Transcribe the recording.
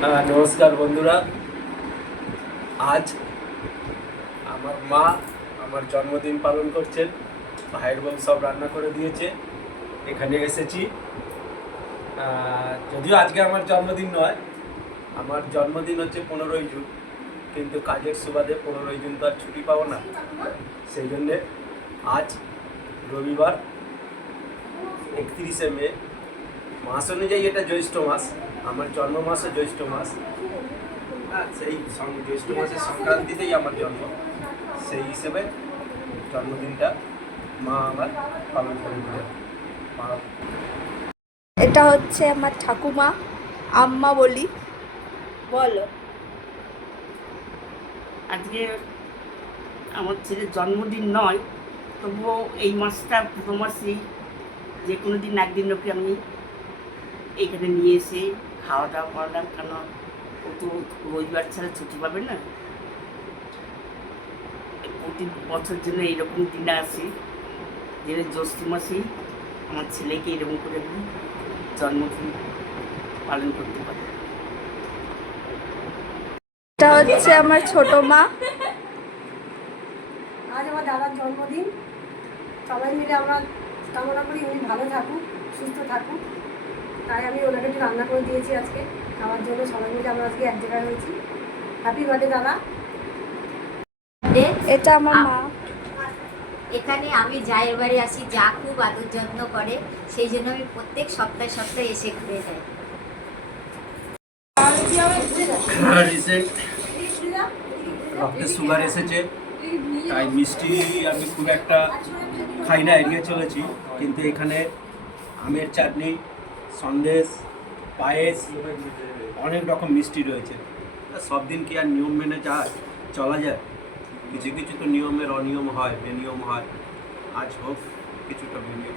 নমস্কার বন্ধুরা। আজ আমার মা আমার জন্মদিন পালন করছেন। ভাইয়ের বউ সব রান্না করে দিয়েছে, এখানে এসেছি। যদিও আজকে আমার জন্মদিন নয়, আমার জন্মদিন হচ্ছে 15ই জুন, কিন্তু কাজের সুবাদে 15ই জুন তো আর ছুটি পাবো না। সেই জন্যে আজ রবিবার 31শে মে, মাস অনুযায়ী এটা জ্যৈষ্ঠ মাস, আমার জন্ম মাসও জ্যৈষ্ঠ মাস। সেই জ্যৈষ্ঠ মাসের সংক্রান্তিতেই আমার জন্ম, সেই হিসেবে জন্মদিনটা মা আমার পালন করে দিলেন। এটা হচ্ছে আমার ঠাকুমা, আম্মা বলি। বলো। আজকে আমার ছেলের জন্মদিন নয়, তবুও এই মাসটা পুরো মাসেই যে কোনো দিন একদিন ওকে আমি এখানে নিয়ে এসে খাওয়া দাওয়া করলাম, কেন ও তো রবিবার ছাড়া ছুটি পাবে না। প্রতি বছর জন্য এইরকম দিনে আসে, যে জ্যৈষ্ঠ মাসেই আমার ছেলেকে এরকম করে আমি জন্মদিন পালন করতে পারি। এটা হচ্ছে আমার ছোট মা। আজ আমার দাদার জন্মদিন, সবাই মিলে আমরা কামনা করি উনি ভালো থাকুক, সুস্থ থাকুক। তাই আমি ওনাকে একটু রান্না করে দিয়েছি আজকে খাওয়ার জন্য। সবাই মিলে আমরা আজকে এক জায়গায় হয়েছি। হ্যাপি বার্থডে দাদা। এটা আমার মা। এখানে আমি জায়ের বাড়ি আসি, যা খুব আদর যত্ন করে, সেই জন্য আমি প্রত্যেক সপ্তাহে সপ্তাহে এসে ঘুরে যাই। রিসেন্ট রক্তে সুগার এসেছে, তাই মিষ্টি আমি খুব একটা খাই না, এড়িয়ে চলেছি। কিন্তু এখানে আমের চাটনি, সন্দেশ, পায়েস, অনেক রকম মিষ্টি রয়েছে। সব দিন কি আর নিয়ম মেনে চলা যায়? কিছু কিছু তো নিয়মের অনিয়ম হয়, বেনিয়ম হয়। আজ হোক কিছুটা বেনিয়ম।